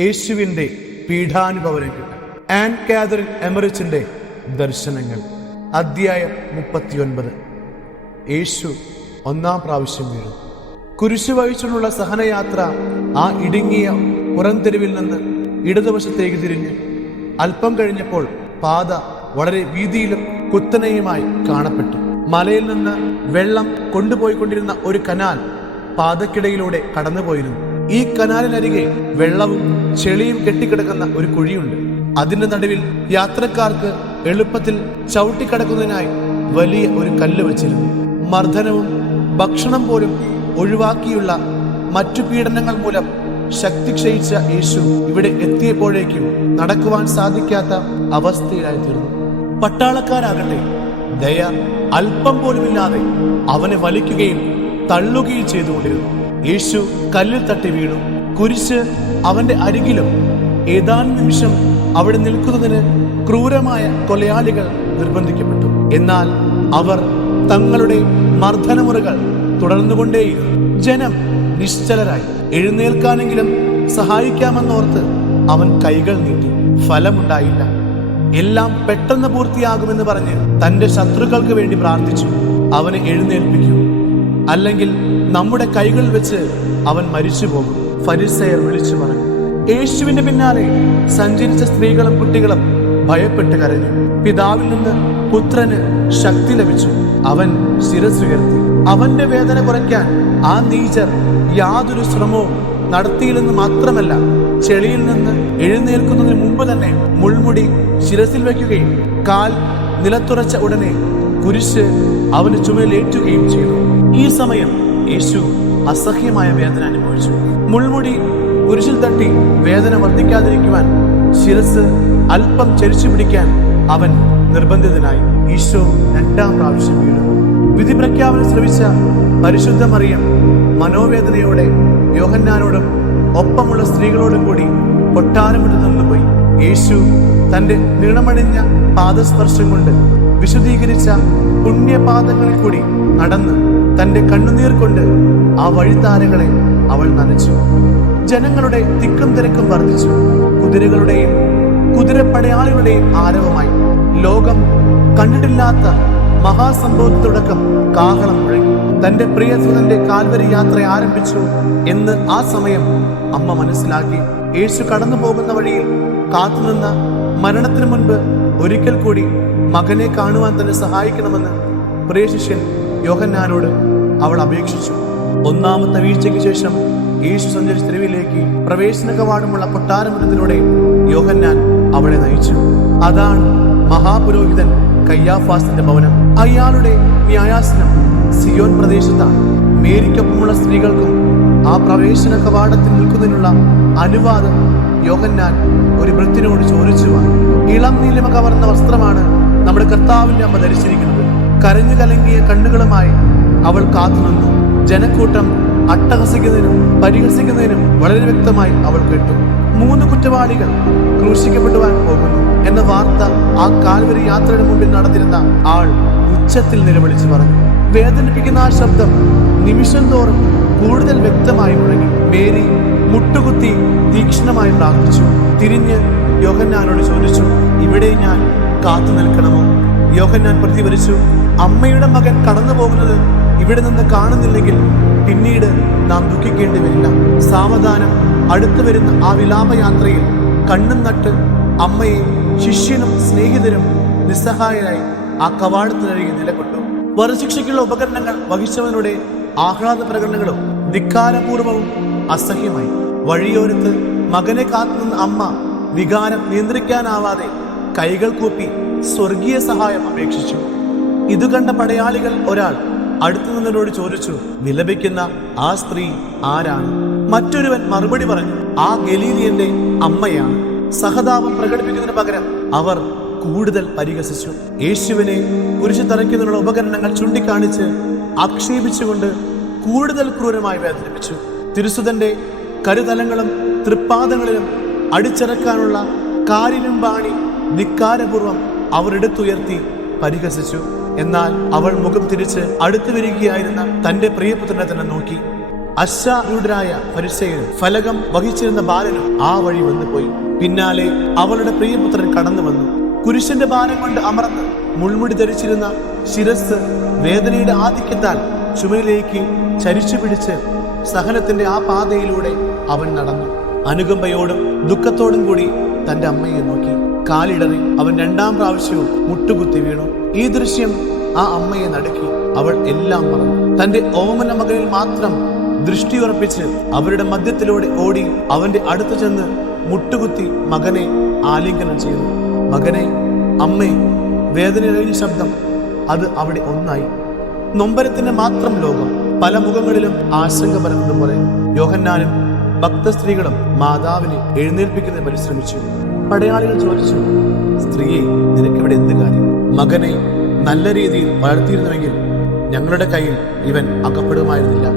യേശുവിൻ്റെ പീഠാനുഭവങ്ങൾ. An Catherine എമറിച്ചിൻ്റെ ദർശനങ്ങൾ. അധ്യായം 39. യേശു ഒന്നാം പ്രാവശ്യം വീഴും. കുരിശു വഹിച്ചുള്ള സഹനയാത്ര ആ ഇടുങ്ങിയ പുറംതെരുവിൽ നിന്ന് ഇടതുവശത്തേക്ക് തിരിഞ്ഞ് അല്പം കഴിഞ്ഞപ്പോൾ പാത വളരെ വീതിയിലും കുത്തനെയുമായി കാണപ്പെട്ടു. മലയിൽ നിന്ന് വെള്ളം കൊണ്ടുപോയിക്കൊണ്ടിരുന്ന ഒരു കനാൽ പാതക്കിടയിലൂടെ കടന്നുപോയിരുന്നു. ഈ കനാലിനരികെ വെള്ളവും ചെളിയും കെട്ടിക്കിടക്കുന്ന ഒരു കുഴിയുണ്ട്. അതിന്റെ നടുവിൽ യാത്രക്കാർക്ക് എളുപ്പത്തിൽ ചവിട്ടിക്കടക്കുന്നതിനായി വലിയ ഒരു കല്ല് വച്ചിരുന്നു. മർദ്ദനവും ഭക്ഷണം പോലും ഒഴിവാക്കിയുള്ള മറ്റു പീഡനങ്ങൾ മൂലം ശക്തി ക്ഷയിച്ച യേശു ഇവിടെ എത്തിയപ്പോഴേക്കും നടക്കുവാൻ സാധിക്കാത്ത അവസ്ഥയിലായി തീർന്നു. പട്ടാളക്കാരാകട്ടെ ദയ അല്പം പോലുമില്ലാതെ അവനെ വലിക്കുകയും തള്ളുകയും ചെയ്തുകൊണ്ടിരുന്നു. യേശു കല്ലിൽ തട്ടി വീണു. കുരിശ് അവന്റെ അരികിലും. ഏതാനും നിമിഷം അവിടെ നിൽക്കുന്നതിന് ക്രൂരമായ കൊലയാളികൾ നിർബന്ധിക്കപ്പെട്ടു. എന്നാൽ അവർ തങ്ങളുടെ മർദ്ദനമുറകൾ തുടർന്നുകൊണ്ടേയിരുന്നു. ജനം നിശ്ചലരായി. എഴുന്നേൽക്കാനെങ്കിലും സഹായിക്കാമെന്നോർത്ത് അവൻ കൈകൾ നീട്ടി. ഫലമുണ്ടായില്ല. എല്ലാം പെട്ടെന്ന് പൂർത്തിയാകുമെന്ന് പറഞ്ഞ് തന്റെ ശത്രുക്കൾക്ക് വേണ്ടി പ്രാർത്ഥിച്ചു, അവനെ എഴുന്നേൽപ്പിക്കൂ, അല്ലെങ്കിൽ നമ്മുടെ കൈകൾ വെച്ച് അവൻ മരിച്ചു പോകും. ഫരിസയർ വിളിച്ചു പറഞ്ഞു. യേശുവിന്റെ പിന്നാലെ സഞ്ചരിച്ച സ്ത്രീകളും കുട്ടികളും ഭയപ്പെട്ട് കരഞ്ഞു. പിതാവിൽ നിന്ന് പുത്രന് ശക്തി ലഭിച്ചു. അവൻ ശിരസ്സുയർത്തി. അവന്റെ വേദന കുറയ്ക്കാൻ ആ നീചർ യാതൊരു ശ്രമവും നടത്തിയില്ലെന്ന് മാത്രമല്ല, ചെളിയിൽ നിന്ന് എഴുന്നേൽക്കുന്നതിന് മുമ്പ് തന്നെ മുൾമുടി ശിരസിൽ വയ്ക്കുകയും കാൽ നിലത്തുറച്ച ഉടനെ കുരിശ് അവന് ചുമലിലേറ്റുകയും ചെയ്തു. ഈ സമയം യേശു അസഹ്യമായ വേദന അനുഭവിച്ചു. മുൾമുടി കുരിശിൽ തട്ടി വേദന വർദ്ധിക്കാതിരിക്കുവാൻ ശിരസ് അല്പം ചരിച്ചു പിടിക്കാൻ അവൻ നിർബന്ധിതനായി. ഈശോ രണ്ടാം പ്രാവശ്യം വീണു. വിധി പ്രഖ്യാപനം ശ്രവിച്ച പരിശുദ്ധ മറിയം മനോവേദനയോടെ യോഹന്നാനോടും ഒപ്പമുള്ള സ്ത്രീകളോടും കൂടി കൊട്ടാരം വിട്ടു നിന്നുപോയി. യേശു തന്റെ നീളമണിഞ്ഞ പാദസ്പർശം കൊണ്ട് വിശുദ്ധീകരിച്ച പുണ്യപാദങ്ങളിൽ കൂടി നടന്ന് തന്റെ കണ്ണുനീർ കൊണ്ട് ആ വഴിത്താരകളെ അവൾ നനച്ചു. ജനങ്ങളുടെ തിക്കും തിരക്കും വർദ്ധിച്ചു. കുതിരകളുടെയും കുതിരപ്പടയാളികളുടെയും ആരവമായി. ലോകം കണ്ടിട്ടില്ലാത്ത മഹാസംഭവത്തിലടക്കം കാഹളം മുഴങ്ങി. തന്റെ പ്രിയസുതന്റെ കാൽവരി യാത്ര ആരംഭിച്ചു എന്ന് ആ സമയം അമ്മ മനസ്സിലാക്കി. യേശു കടന്നു പോകുന്ന വഴിയിൽ കാത്തുനിന്ന മരണത്തിന് മുൻപ് ഒരിക്കൽ കൂടി മകനെ കാണുവാൻ തന്നെ സഹായിക്കണമെന്ന് പ്രിയ ശിഷ്യൻ യോഹന്നാനോട് അവൾ അപേക്ഷിച്ചു. ഒന്നാമത്തെ വീഴ്ചയ്ക്ക് ശേഷം യേശു സഞ്ചരിച്ച തെരുവിലേക്ക് പ്രവേശന കവാടമുള്ള കൊട്ടാരമുറ്റത്തിലൂടെ യോഹന്നാൻ അവളെ നയിച്ചു. അതാണ് മഹാപുരോഹിതൻ കയ്യാഫാസിന്റെ ഭവനം. അയാളുടെ ന്യായാസനം സിയോൻ പ്രദേശത്താണ്. മേരിക്കൊപ്പമുള്ള സ്ത്രീകൾക്കും ആ പ്രവേശന കവാടത്തിൽ നിൽക്കുന്നതിനുള്ള അനുവാദം യോഹന്നാൻ ഒരു ഭൃത്യനോട് ചോദിച്ചു വാങ്ങി. ഇളം നീലിമ കവർന്ന വസ്ത്രമാണ് നമ്മുടെ കർത്താവിന്റെ അമ്മ ധരിച്ചിരിക്കുന്നത്. കരഞ്ഞു കലങ്ങിയ കണ്ണുകളുമായി അവൾ കാത്തുനിന്നു. ജനക്കൂട്ടം അട്ടഹസിക്കുന്നതിനും പരിഹസിക്കുന്നതിനും വളരെ വ്യക്തമായി അവൾ കേട്ടു. 3 കുറ്റവാളികൾ ക്രൂശിക്കപ്പെടുവാൻ പോകുന്നു എന്ന വാർത്ത ആ കാൽവരി യാത്രയുടെ മുമ്പിൽ നടന്നിരുന്ന ആൾ ഉച്ചത്തിൽ നിലവിളിച്ചു പറഞ്ഞു. വേദനിപ്പിക്കുന്ന ആ ശബ്ദം നിമിഷം തോറും കൂടുതൽ വ്യക്തമായി മുഴങ്ങി. മേരി മുട്ടുകുത്തി തീക്ഷ്ണമായി പ്രാർത്ഥിച്ചു. തിരിഞ്ഞ് യോഹന്നാനോട് ചോദിച്ചു, ഇവിടെ ഞാൻ കാത്തു നിൽക്കണമോ? യോഹന്നാൻ പ്രതിവരിച്ചു, അമ്മയുടെ മകൻ കടന്നു പോകുന്നത് ഇവിടെ നിന്ന് കാണുന്നില്ലെങ്കിൽ പിന്നീട് നാം ദുഃഖിക്കേണ്ടി വരില്ല. സാവധാനം അടുത്തു വരുന്ന ആ വിലാപയാത്രയിൽ കണ്ണും നട്ട് അമ്മയെ ശിഷ്യനും സ്നേഹിതരും നിസ്സഹായരായി ആ കവാടത്തിനരികെ നിലകൊണ്ടു. വധശിക്ഷയ്ക്കുള്ള ഉപകരണങ്ങൾ വഹിച്ചവനുടെ ആഹ്ലാദ പ്രകടനങ്ങളും ധിക്കാരപൂർവവും അസഹ്യമായി. വഴിയോരത്ത് മകനെ കാത്തുനിന്ന അമ്മ വികാരം നിയന്ത്രിക്കാനാവാതെ കൈകൾ കൂപ്പി സ്വർഗീയ സഹായം അപേക്ഷിച്ചു. ഇതു കണ്ട പടയാളികൾ ഒരാൾ അടുത്തു നിന്നവരോട് ചോദിച്ചു, വിലപിക്കുന്ന ആ സ്ത്രീ ആരാണ്? മറ്റൊരുവൻ മറുപടി പറഞ്ഞു, ആ ഗലീലിയന്റെ അമ്മയാണ്. സഹതാപം പ്രകടിപ്പിക്കുന്നതിന് പകരം അവർ കൂടുതൽ പരിഹസിച്ചു. യേശുവിനെ കുരിശു തറയ്ക്കുന്നതിനുള്ള ഉപകരണങ്ങൾ ചൂണ്ടിക്കാണിച്ച് ആക്ഷേപിച്ചുകൊണ്ട് കൂടുതൽ ക്രൂരമായി വേദനിപ്പിച്ചു. തിരുസുതന്റെ കരുതലങ്ങളും തൃപ്പാദങ്ങളിലും അടിച്ചിറക്കാനുള്ള കാരിലും ബാണി ധിക്കാരപൂർവം അവർ എടുത്തുയർത്തി പരിഹസിച്ചു. എന്നാൽ അവൾ മുഖം തിരിച്ച് അടുത്തു വരികയായിരുന്ന തന്റെ പ്രിയപുത്രനെ തന്നെ നോക്കി. അശ്വാരൂഢരായ ഫരിസേയനും ഫലകം വഹിച്ചിരുന്ന ബാലനും ആ വഴി വന്നുപോയി. പിന്നാലെ അവളുടെ പ്രിയപുത്രൻ കടന്നു വന്നു. കുരിശിന്റെ ഭാരം കൊണ്ട് അമർന്ന് മുൾമുടി ധരിച്ചിരുന്ന ശിരസ് വേദനയുടെ ആധിക്യത്താൽ ചുമലിലേക്ക് ചരിച്ചു പിടിച്ച് സഹനത്തിന്റെ ആ പാതയിലൂടെ അവൻ നടന്നു. അനുകമ്പയോടും ദുഃഖത്തോടും കൂടി തന്റെ അമ്മയെ നോക്കി. കാലിടറി അവൻ 2-ാം പ്രാവശ്യവും മുട്ടുകുത്തി വീണു. ഈ ദൃശ്യം ആ അമ്മയെ നടുക്കി. അവൾ എല്ലാം മറന്നു. തന്റെ ഓമന മകനിൽ മാത്രം ദൃഷ്ടി ഉറപ്പിച്ച് അവരുടെ മധ്യത്തിലൂടെ ഓടി അവന്റെ അടുത്ത് ചെന്ന് മുട്ടുകുത്തി മകനെ ആലിംഗനം ചെയ്തു. മകനെ, അമ്മേ, വേദനയുടെ ശബ്ദം അത് അവിടെ ഒന്നായി. നൊമ്പരത്തിന്റെ മാത്രം ലോകം. പല മുഖങ്ങളിലും ആശങ്ക പരന്നത് പോലെ യോഹന്നാനും ഭക്തസ്ത്രീകളും മാതാവിനെ എഴുന്നേൽപ്പിക്കുന്നതിന് പരിശ്രമിച്ചു. പടയാളികൾ ചോദിച്ചു, സ്ത്രീയെ, നിനക്കിവിടെ എന്ത് കാര്യം? മകനെ നല്ല രീതിയിൽ വളർത്തിയിരുന്നുവെങ്കിൽ ഞങ്ങളുടെ കയ്യിൽ ഇവൻ അകപ്പെടുമായിരുന്നില്ല.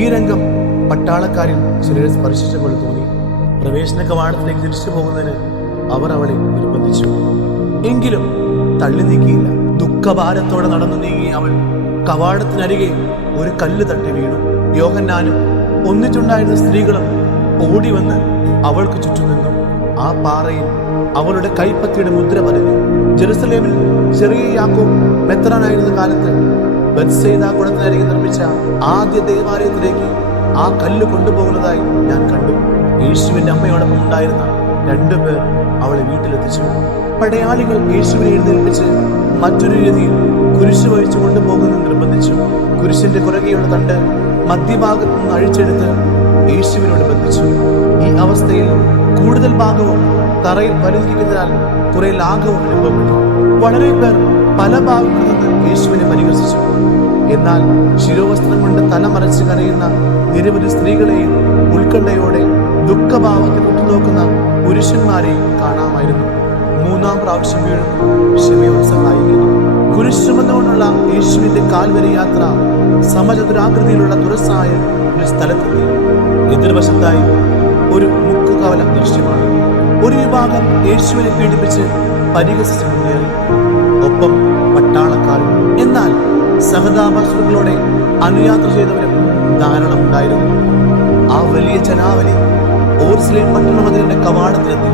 ഈ രംഗം പട്ടാളക്കാരിൽ ചിലരെ സ്പർശിച്ച പോലെ തോന്നി. പ്രവേശന കവാടത്തിലേക്ക് തിരിച്ചു പോകുന്നതിന് അവർ അവളെ നിർബന്ധിച്ചു. എങ്കിലും തള്ളി നീക്കിയില്ല. ദുഃഖഭാരത്തോടെ നടന്നു നീങ്ങി അവൾ കവാടത്തിനരികെ ഒരു കല്ല് തട്ടി വീണു. യോഹന്നാനും ഒന്നിച്ചുണ്ടായിരുന്ന സ്ത്രീകളും ഓടി വന്ന് അവൾക്ക് ചുറ്റും നിന്നു. ആ പാറയിൽ അവളുടെ കൈപ്പത്തിയുടെ മുദ്ര പതിഞ്ഞു. ജെറുസലേമിൽ ചെറിയ യാക്കോബ് മെത്രാനായിരുന്ന കാലത്ത് ബത്സയിദാ കുളത്തിനരികെ നിർമ്മിച്ച ആദ്യ ദേവാലയത്തിലേക്ക് ആ കല്ല് കൊണ്ടുപോകുന്നതായി ഞാൻ കണ്ടു. യേശുവിന്റെ അമ്മയോടൊപ്പം ഉണ്ടായിരുന്ന 2 പേർ അവളെ വീട്ടിലെത്തിച്ചു. പടയാളികൾ യേശുവിനെ എഴുന്നേൽപ്പിച്ച് മറ്റൊരു രീതിയിൽ കുരിശ് വഹിച്ചു കൊണ്ടുപോകുന്നത് നിർബന്ധിച്ചു. കുരിശിന്റെ പുറകെയുള്ള തണ്ട് മധ്യഭാഗത്ത് നിന്ന് അഴിച്ചെടുത്ത് യേശുവിനോട് ബന്ധിച്ചു. ഈ അവസ്ഥയിൽ കൂടുതൽ ഭാഗവും തറയിൽ പരിധിക്കുന്നതിനാൽ കുറെ ലാഘവും അനുഭവപ്പെട്ടു. വളരെ പേർ പല ഭാഗങ്ങളിൽ നിന്ന് യേശുവിനെ പരിഹസിച്ചു. എന്നാൽ ശിരോവസ്ത്രം കൊണ്ട് തലമറച്ച് കരയുന്ന നിരവധി സ്ത്രീകളെയും ഉത്കണ്ഠയോടെ ദുഃഖഭാവത്തിൽ ഉറ്റുനോക്കുന്ന പുരുഷന്മാരെയും കാണാമായിരുന്നു. 3-ാം പ്രാവശ്യം വീഴുന്നു. ശിമയോൻ സഹായിക്കുന്നു. കുരിശ് ചുമന്നുകൊണ്ടുള്ള യേശുവിന്റെ കാൽവരി യാത്ര സമചതുരാകൃതിയിലുള്ള തുറസായ ഒരു സ്ഥലത്തെത്തി. എതിർവശത്തായി ഒരു മുക്കുകവല ദൃശ്യമാണ്. ഒരു വിഭാഗം യേശുവിനെ പീഡിപ്പിച്ച് പരിഹസിച്ച് മുന്നേറി. ഒപ്പം പട്ടാളക്കാരും. എന്നാൽ സഹതാപസുകളോടെ അനുയാത്ര ചെയ്തവരും ധാരാളം ഉണ്ടായിരുന്നു. ആ വലിയ ജനാവലി ഓർസ്ലേം പട്ടണമതിലിന്റെ കവാടത്തിലെത്തി.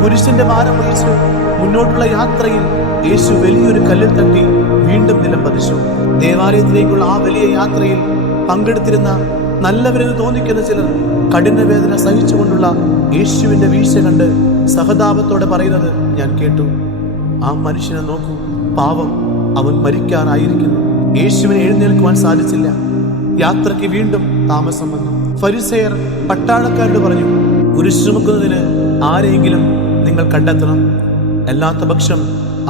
കുരിശിന്റെ ഭാരം വഹിച്ച് മുന്നോട്ടുള്ള യാത്രയിൽ യേശു വലിയൊരു കല്ലിൽ തട്ടി വീണ്ടും നിലം പതിച്ചു. ദേവാലയത്തിലേക്കുള്ള ആ വലിയ യാത്രയിൽ പങ്കെടുത്തിരുന്ന നല്ലവരെന്ന് തോന്നിക്കുന്ന ചിലർ കഠിനവേദന സഹിച്ചുകൊണ്ടുള്ള യേശുവിന്റെ വീഴ്ച കണ്ട് സഹതാപത്തോടെ പറയുന്നത് ഞാൻ കേട്ടു. ആ മനുഷ്യനെ നോക്കൂ, പാവം, അവൻ മരിക്കാറായിരിക്കുന്നു. യേശുവിനെ എഴുന്നേൽക്കുവാൻ സാധിച്ചില്ല. യാത്രയ്ക്ക് വീണ്ടും താമസം വന്നു. ഫരിസേയർ പട്ടാളക്കാരോട് പറഞ്ഞു, കുരിശ് ചുമക്കുന്നതിന് ആരെങ്കിലും നിങ്ങൾ കണ്ടെത്തണം. അല്ലാത്ത പക്ഷം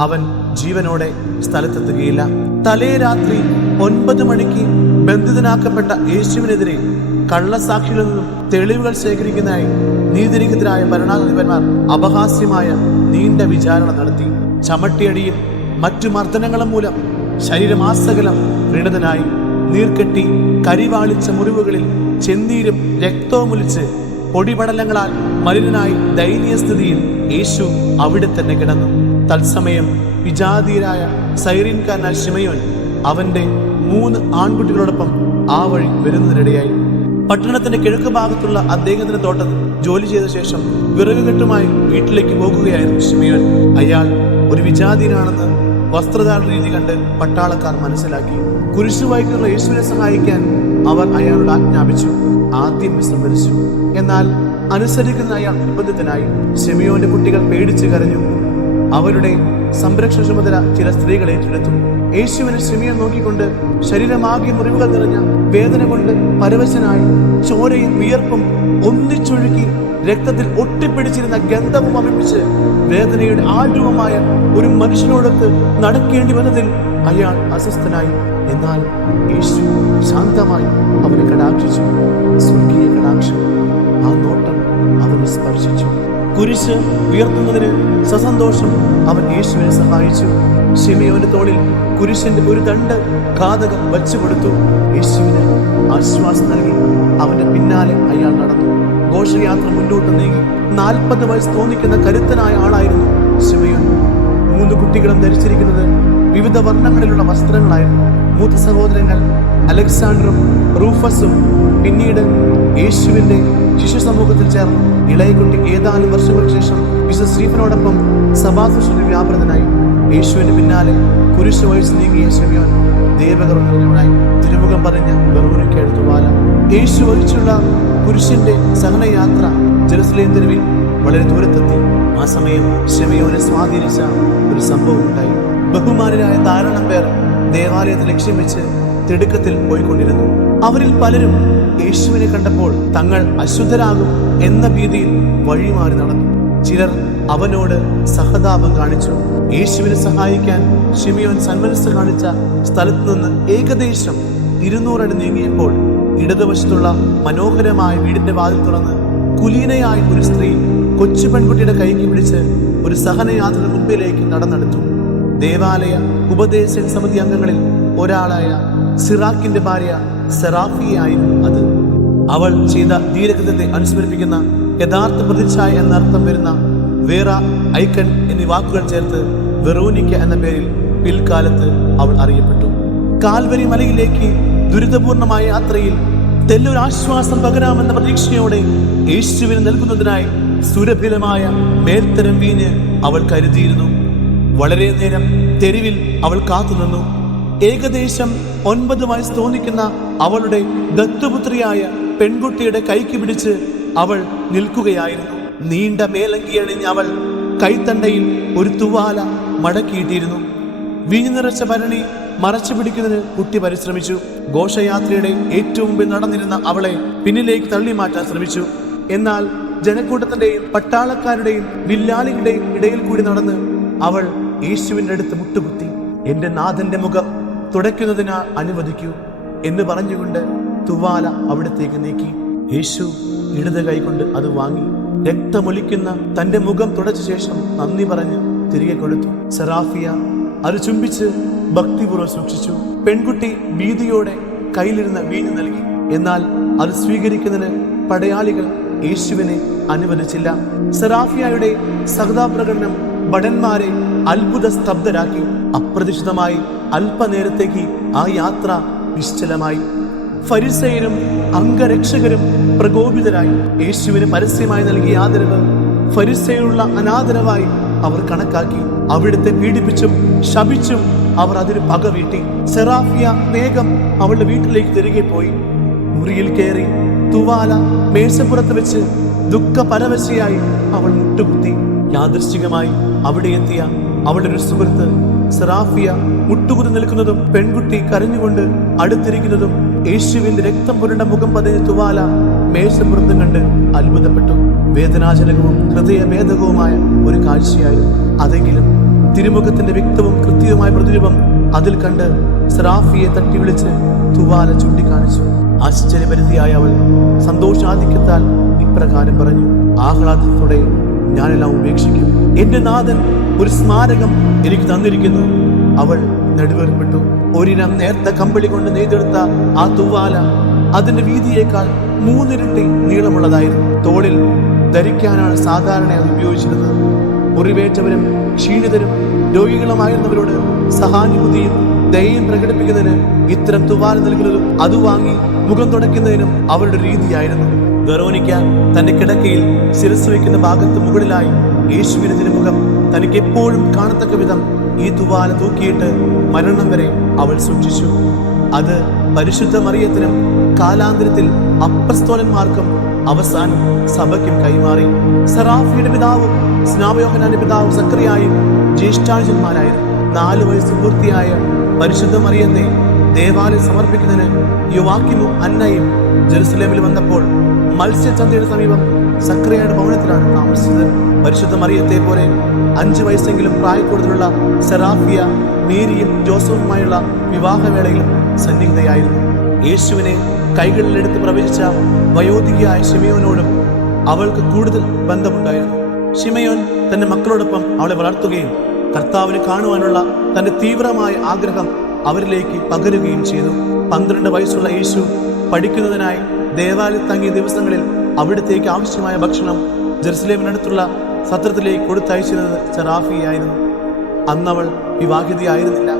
അവൻ ജീവനോടെ സ്ഥലത്തെത്തുകയില്ല. തലേ രാത്രി 9 മണിക്ക് ബന്ധിതനാക്കപ്പെട്ട യേശുവിനെതിരെ കള്ളസാക്ഷികളിൽ നിന്നും തെളിവുകൾ ശേഖരിക്കുന്നതിനായി നീതിരഹിതരായ ഭരണാധിപന്മാർ അപഹാസ്യമായ നീണ്ട വിചാരണ നടത്തി. ചമട്ടിയടിയും മറ്റു മർദ്ദനങ്ങളും മൂലം ശരീരമാസകലം വ്രണതനായി നീർക്കെട്ടി കരിവാളിച്ച മുറിവുകളിൽ ചെന്നീരും രക്തവുമൊലിച്ച് പൊടിപടലങ്ങളാൽ മലിനനായി ദയനീയ സ്ഥിതിയിൽ യേശു അവിടെ തന്നെ കിടന്നു. തത്സമയം വിജാതീയരായ സൈറീൻകാരനായ ശിമയോൻ അവന്റെ 3 ആൺകുട്ടികളോടൊപ്പം ആ വഴി വരുന്നതിനിടയായി. പട്ടണത്തിന്റെ കിഴക്ക് ഭാഗത്തുള്ള അദ്ദേഹത്തിന്റെ തോട്ടത്തിൽ ജോലി ചെയ്ത ശേഷം വിറകുകെട്ടുമായി വീട്ടിലേക്ക് പോകുകയായിരുന്നു ശിമയോൻ. അയാൾ ഒരു വിജാതീയനാണെന്ന് വസ്ത്രധാരണ രീതി കണ്ട് പട്ടാളക്കാർ മനസ്സിലാക്കി. കുരിശു വഹിക്കുന്ന യേശുവിനെ സഹായിക്കാൻ അവർ അയാളോട് ആജ്ഞാപിച്ചു. ആദ്യം വിസമ്മതിച്ചു. എന്നാൽ അനുസരിക്കുന്ന അയാൾ നിർബന്ധിതനായി. ശിമയോന്റെ കുട്ടികൾ പേടിച്ച് കരഞ്ഞു. അവരുടെ സംരക്ഷണ ചുമതല ചില സ്ത്രീകൾ ഏറ്റെടുത്തു. യേശുവിനെ ശിമയോൻ നോക്കിക്കൊണ്ട് ശരീരമാകെ മുറിവുകൾ നിറഞ്ഞ വേദന കൊണ്ട് പരവശനായി ചോരയും വിയർപ്പും ഒന്നിച്ചൊഴുക്കി രക്തത്തിൽ ഒട്ടിപ്പിടിച്ചിരുന്ന ഗന്ധവും വമിപ്പിച്ച് വേദനയുടെ ആഴവുമായ ഒരു മനുഷ്യനോടൊത്ത് നടക്കേണ്ടി വന്നതിൽ അയാൾ അസ്വസ്ഥനായി. എന്നാൽ യേശു ശാന്തമായി അവനെ കടാക്ഷിച്ചു. സ്വർഗീയ കടാക്ഷം. ആ നോട്ടം അവനെ സ്പർശിച്ചു. കുരിശ് ഉയർത്തുന്നതിന് സസന്തോഷം അവൻ യേശുവിനെ സഹായിച്ചു. ശിമയോന്റെ തോളിൽ കുരിശിന്റെ ഒരു ദണ്ഡ് ഘാതകം വച്ചു കൊടുത്തു. യേശുവിന് ആശ്വാസം നൽകി അവന്റെ പിന്നാലെ അയാൾ നടന്നു. ഘോഷയാത്ര മുന്നോട്ട് നീങ്ങി. 40 വയസ്സ് തോന്നിക്കുന്ന കരുത്തനായ ആളായിരുന്നു ശിമയോൻ. 3 കുട്ടികളും ധരിച്ചിരിക്കുന്നത് വിവിധ വർണ്ണങ്ങളിലുള്ള വസ്ത്രങ്ങളായിരുന്നു. മൂത്ത സഹോദരങ്ങൾ അലക്സാണ്ടറും റൂഫസും പിന്നീട് യേശുവിന്റെ ശിശു സമൂഹത്തിൽ ചേർന്നു. ഇളയ കുട്ടി ഏതാനും വർഷങ്ങൾക്ക് ശേഷം വിശുദ്ധ സ്റ്റീഫനോടൊപ്പം സഭാശുശ്രൂഷയിൽ വ്യാപൃതനായി. യേശുവിന് പിന്നാലെ കുരിശ് വഹിച്ച് നീങ്ങിയ ശിമയോൻ ദൈവകരുണയുള്ളവനായി. തിരുമുഖം പറഞ്ഞ വെറോനിക്കയുടെ തൂവാല. യേശു വഹിച്ചുള്ള കുരിശിന്റെ സഹനയാത്ര ജെറുസലേം തെരുവിൽ വളരെ ദൂരത്തെത്തി. ആ സമയം ശിമയോനെ സ്വാധീനിച്ച ഒരു സംഭവം ഉണ്ടായി. ബഹുമാനരായ ധാരാളം പേർ ദേവാലയത്തെ ലക്ഷ്യം വെച്ച് തിടുക്കത്തിൽ പോയിക്കൊണ്ടിരുന്നു. അവരിൽ പലരും യേശുവിനെ കണ്ടപ്പോൾ തങ്ങൾ അശുദ്ധരാകും എന്ന ഭീതിയിൽ വഴിമാറി നടന്നു. ചിലർ അവനോട് സഹതാപം കാണിച്ചു. യേശുവിനെ സഹായിക്കാൻ ശിമയോൻ സന്മനസ് കാണിച്ച സ്ഥലത്ത് നിന്ന് ഏകദേശം 200 അടി നീങ്ങിയപ്പോൾ ഇടതുവശത്തുള്ള മനോഹരമായ വീടിന്റെ വാതിൽ തുറന്ന് കുലീനയായ ഒരു സ്ത്രീ കൊച്ചു പെൺകുട്ടിയുടെ കൈക്ക് പിടിച്ച് ഒരു സഹനയാത്ര മുമ്പിലേക്ക് നടന്നെടുത്തു. ദേവാലയ ഉപദേശക സമിതി അംഗങ്ങളിൽ ഒരാളായ സിറാക്കിന്റെ ഭാര്യ സെറാഫിയായിരുന്നു അത്. അവൾ ചെയ്ത ധീരകൃത്യത്തെ അനുസ്മരിപ്പിക്കുന്ന യഥാർത്ഥ പ്രതിച്ഛായ എന്നർത്ഥം വരുന്ന വേറ ഐക്കൺ എന്നീ വാക്കുകൾ ചേർത്ത് വെറോനിക്ക എന്ന പേരിൽ പിൽക്കാലത്ത് അവൾ അറിയപ്പെട്ടു. കാൽവരി മലയിലേക്ക് ദുരിതപൂർണമായ യാത്രയിൽ തെല്ലൊരാശ്വാസം പകരാമെന്ന പ്രതീക്ഷയോടെ യേശുവിന് നൽകുന്നതിനായി സുരഭിലമായ മേൽത്തരം വീഞ്ഞ് അവൾ കരുതിയിരുന്നു. വളരെ നേരം തെരുവിൽ അവൾ കാത്തുനിന്നു. ഏകദേശം 9 വയസ്സ് തോന്നിക്കുന്ന അവളുടെ ദത്തുപുത്രിയായ പെൺകുട്ടിയുടെ കൈക്ക് പിടിച്ച് അവൾ നിൽക്കുകയായിരുന്നു. നീണ്ട മേലങ്കിയണിഞ്ഞ് അവൾ കൈത്തണ്ടയിൽ ഒരു തുവാല മടക്കിയിട്ടിരുന്നു. വീഞ്ഞു നിറച്ച ഭരണി മറച്ചു പിടിക്കുന്നതിന് കുട്ടി പരിശ്രമിച്ചു. ഘോഷയാത്രയുടെ ഏറ്റവും മുമ്പിൽ നടന്നിരുന്ന അവളെ പിന്നിലേക്ക് തള്ളി മാറ്റാൻ ശ്രമിച്ചു. എന്നാൽ ജനക്കൂട്ടത്തിന്റെയും പട്ടാളക്കാരുടെയും വില്ലാളികളുടെയും ഇടയിൽ കൂടി നടന്ന് അവൾ യേശുവിന്റെ അടുത്ത് മുട്ടുകുത്തി. എന്റെ നാഥന്റെ മുഖം തുടയ്ക്കുന്നതിനാ അനുവദിക്കൂ എന്ന് പറഞ്ഞുകൊണ്ട് തുവാല അവിടത്തേക്ക് നീക്കി. യേശു ഇടത് കൈകൊണ്ട് അത് വാങ്ങി രക്തമൊലിക്കുന്ന തന്റെ മുഖം തുടച്ച ശേഷം നന്ദി പറഞ്ഞ് തിരികെ കൊടുത്തു. സെറാഫിയ അത് ചുംബിച്ച് ഭക്തിപൂർവ്വം സൂക്ഷിച്ചു. പെൺകുട്ടി ഭീതിയോടെ കയ്യിലിരുന്ന വീഞ്ഞു നൽകി. എന്നാൽ അത് സ്വീകരിക്കുന്നതിന് പടയാളികൾ യേശുവിനെ അനുവദിച്ചില്ല. സെറാഫിയയുടെ സഹതാപ്രകടനം ഭടന്മാരെ അത്ഭുത സ്തബ്ധരാക്കി. അപ്രതീക്ഷിതമായി അല്പനേരത്തേക്ക് ആ യാത്ര നിശ്ചലമായി. ഫരിസേയരും അംഗരക്ഷകരും പ്രകോപിതരായി. യേശുവിന് പരസ്യമായി നൽകിയ ആദരവ് ഫരിസേയരുള്ള അനാദരവായി അവർ കണക്കാക്കി. അവിടുത്തെ പീഡിപ്പിച്ചും ശപിച്ചും അവർ അതിന് പക വീട്ടി. സെറാഫിയ വേഗം അവളുടെ വീട്ടിലേക്ക് തിരികെ പോയി. മുറിയിൽ കയറി തുവാല മേശപ്പുറത്ത് വെച്ച് ദുഃഖപരവശയായി അവൾ മുട്ടുകുത്തി. യാദൃശ്ചികമായി അവിടെ എത്തിയ അവളുടെ ഒരു സുഹൃത്ത് സെറാഫിയ മുട്ടുകുത്തി നിൽക്കുന്നതും പെൺകുട്ടി കരഞ്ഞുകൊണ്ട് അടുത്തിരിക്കുന്നതും യേശുവിന്റെ രക്തം പുരണ്ട മുഖം പതിഞ്ഞ തുവാല മേശപ്പുറത്തും കണ്ട് അത്ഭുതപ്പെട്ടു. വേദനാജനകവും ഹൃദയഭേദകവുമായ ഒരു കാഴ്ചയായിരുന്നു അതെങ്കിലും തിരുമുഖത്തിന്റെ വ്യക്തവും കൃത്യവുമായ പ്രതിരൂപം അതിൽ കണ്ട് സെറാഫിയെ തട്ടി വിളിച്ച് തുവാല ചൂണ്ടിക്കാണിച്ചു. ആശ്ചര്യപരിധിയായ അവൾ സന്തോഷാധിക്യത്താൽ ഇപ്രകാരം പറഞ്ഞു: ആഹ്ലാദത്തോടെ ഞാനെല്ലാം ഉപേക്ഷിക്കും. എന്റെ നാഥൻ ഒരു സ്മാരകം എനിക്ക് തന്നിരിക്കുന്നു. അവൾ നെടുവേർപ്പെട്ടു. ഒരിനം നേർത്ത കമ്പിളി കൊണ്ട് നെയ്തെടുത്ത ആ തുവാല അതിന്റെ വീതിയേക്കാൾ 3 ഇരട്ടി നീളമുള്ളതായിരുന്നു. തോളിൽ ധരിക്കാനാണ് സാധാരണ അത് ഉപയോഗിച്ചിരുന്നത്. മുറിവേറ്റവരും ക്ഷീണിതരും രോഗികളുമായിരുന്നവരോട് സഹാനുഭൂതിയും ദയയും പ്രകടിപ്പിക്കുന്നതിന് ഇത്തരം തുവാല നൽകുന്നതും അത് വാങ്ങി മുഖം തുടയ്ക്കുന്നതിനും അവരുടെ രീതിയായിരുന്നു. വെറോനിക്ക തന്റെ കിടക്കയിൽ ശിരസ് വയ്ക്കുന്ന ഭാഗത്ത് മുകളിലായി യേശുവിന്റെ തിരുമുഖം തനിക്ക് എപ്പോഴും കാണത്തക്ക വിധം ഈ തുവാല തൂക്കിയിട്ട് മരണം വരെ അവൾ സൂക്ഷിച്ചു. അത് പരിശുദ്ധ മറിയത്തിനും കാലാന്തരത്തിൽ അപ്പസ്തോലന്മാർക്കും അവസാനം സഭയ്ക്കും കൈമാറി. സെറാഫിയുടെ പിതാവും സ്നാപയോഹന്നാന്റെ പിതാവും സക്കറിയായും ജ്യേഷ്ഠാനുജന്മാരായിരുന്നു. 4 വയസ്സ് പൂർത്തിയായ പരിശുദ്ധ മറിയത്തെ ദേവാലയം സമർപ്പിക്കുന്നതിന് യോവാക്കിമും അന്നയും ജെറുസലേമിൽ വന്നപ്പോൾ മത്സ്യചന്തയുടെ സമീപം സക്കറിയയുടെ ഭവനത്തിലാണ് താമസിച്ചത്. പരിശുദ്ധ മറിയത്തെ പോലെ 5 വയസ്സെങ്കിലും പ്രായക്കൂടുതലുള്ള സെറാഫിയ മേരിയും ജോസഫുമായുള്ള വിവാഹവേളയിലും സന്നിഹിതയായിരുന്നു. യേശുവിനെ കൈകളിലെടുത്ത് പ്രവചിച്ച വയോധികയായ ശിമയോനോടും അവൾക്ക് കൂടുതൽ ബന്ധമുണ്ടായിരുന്നു. ശിമയോൻ തന്റെ മക്കളോടൊപ്പം അവളെ വളർത്തുകയും കർത്താവിനെ കാണുവാനുള്ള തന്റെ തീവ്രമായ ആഗ്രഹം അവരിലേക്ക് പകരുകയും ചെയ്തു. 12 വയസ്സുള്ള യേശു പഠിക്കുന്നതിനായി ദേവാലയം തങ്ങിയ ദിവസങ്ങളിൽ അവിടത്തേക്ക് ആവശ്യമായ ഭക്ഷണം ജെറുസലേമിനടുത്തുള്ള സത്രത്തിലേക്ക് കൊടുത്തയച്ചിരുന്നത് സെറാഫിയായിരുന്നു. അന്നവൾ വിവാഹിതയായിരുന്നില്ല.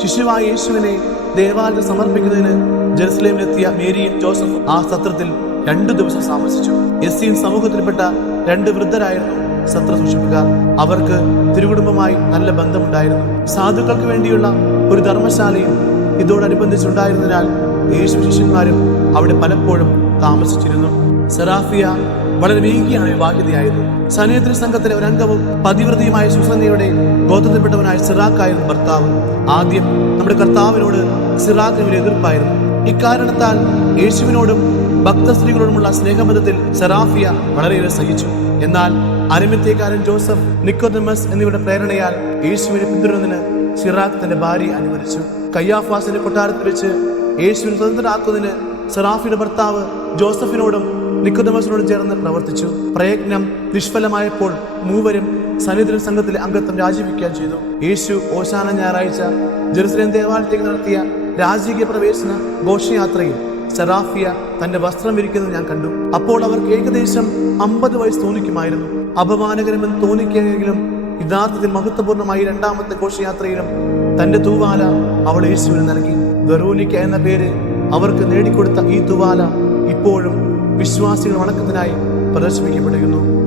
ശിശുവായ യേശുവിനെ ദേവാലയത്തിൽ സമർപ്പിക്കുന്നതിന് ജെറുസലേമിലെത്തിയ മേരിയും ജോസഫും ആ സത്രത്തിൽ 2 ദിവസം താമസിച്ചു. എസ്സീൻ സമൂഹത്തിൽപ്പെട്ട 2 വൃദ്ധരായിരുന്നു സത്ര സൂക്ഷിപ്പുകാർ. അവർക്ക് തിരുകുടുംബമായി നല്ല ബന്ധമുണ്ടായിരുന്നു. സാധുക്കൾക്ക് വേണ്ടിയുള്ള ഒരു ധർമ്മശാലയും ഇതോടനുബന്ധിച്ചുണ്ടായിരുന്നതിനാൽ യേശു ശിഷ്യന്മാരും അവിടെ പലപ്പോഴും താമസിച്ചിരുന്നു. സെറാഫിയ വളരെ വേഗിയാണ് വിവാഹിതയായത്. സനേദ്രി സംഘത്തിലെ ഒരു അംഗവും പതിവ്രതയുമായ സുസന്നയുടെ ഗോത്രത്തിൽപ്പെട്ടവനായ സിറാക്കായിരുന്നു ഭർത്താവ്. ആദ്യം നമ്മുടെ കർത്താവിനോട് സിറാക്കിന് വലിയ എതിർപ്പായിരുന്നു. ഇക്കാരണത്താൽ യേശുവിനോടും ഭക്തസ്ത്രീകളോടുമുള്ള സ്നേഹബന്ധത്തിൽ സെറാഫിയ വളരെയേറെ സഹിച്ചു. എന്നാൽ അരിമത്യക്കാരൻ ജോസഫ്, നിക്കോദെമസ് എന്നിവരുടെ പ്രേരണയാൽ യേശുവിനെ പിന്തുടരുന്നതിന് സിറാഖ് തന്റെ ഭാര്യയെ അനുവദിച്ചു. കയ്യാഫാസിന്റെ കൊട്ടാരത്തിൽ വെച്ച് യേശുവിനെ സ്വതന്ത്രരാക്കുന്നതിന് സെറാഫിയുടെ ഭർത്താവ് ജോസഫിനോടും നിക്കോദെമസിനോടും ചേർന്ന് പ്രവർത്തിച്ചു. പ്രയത്നം നിഷ്ഫലമായപ്പോൾ മൂവരും സന്നിധി സംഘത്തിലെ അംഗത്വം രാജിവെക്കുകയും ചെയ്തു. യേശു ഓശാന ഞായറാഴ്ച ജെറുസലേം ദേവാലയത്തിലേക്ക് നടത്തിയ രാജകീയ പ്രവേശന ഘോഷയാത്രയിൽ സെറാഫിയ തന്റെ വസ്ത്രം വിരിക്കുന്നത് ഞാൻ കണ്ടു. അപ്പോൾ അവർക്ക് ഏകദേശം 50 വയസ്സ് തോന്നിക്കുമായിരുന്നു. അപമാനകരമെന്ന് തോന്നിക്കെങ്കിലും യഥാർത്ഥത്തിൽ മഹത്വപൂർണമായി 2ാമത്തെ ഘോഷയാത്രയിലും തന്റെ തൂവാല അവൾ യേശുവിന് നൽകി. വെറോനിക്ക എന്ന പേര് അവർക്ക് നേടിക്കൊടുത്ത ഈ തൂവാല ഇപ്പോഴും വിശ്വാസികൾ വണക്കത്തിനായി പ്രദർശിപ്പിക്കപ്പെടുന്നു.